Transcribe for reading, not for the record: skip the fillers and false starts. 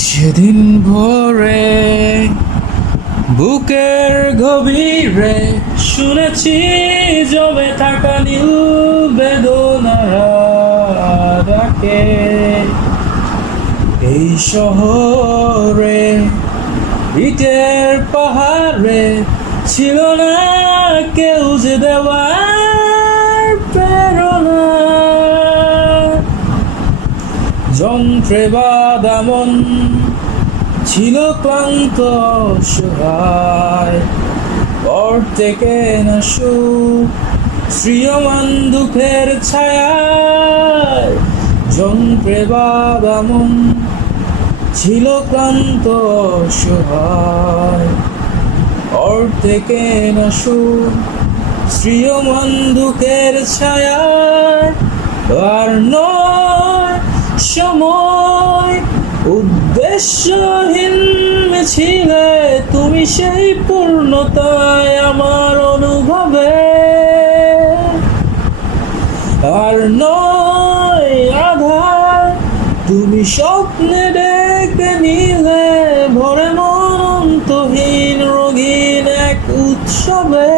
সেদিন ভোরে বুকের গভীরে শুনেছি জমে থাকা নীল বেদনার ডাকে। এই শহরে ইটের পাহাড়ে ছিল না কেউ যে দেওয়ার প্রেরণা। যন্ত্রে বাঁধা মন ছিল ক্লান্ত অসহায়, পর থেকে না সুখ শ্রিয়মান দুঃখের ছায়ায়। যন্ত্রে বাঁধা মন ছিল ক্লান্ত অসহায়, পর থেকে না সুখ শ্রিয়মান দুঃখের ছায়ায়। আর নয় সময় উদ্দেশ্যহীন মিছিলে, তুমি সেই পূর্ণতায় আমার অনুভবে। আর নয় আধার, তুমি স্বপ্নে ডেকে নিলে ভরে মন অন্তহীন রঙিন এক উৎসবে।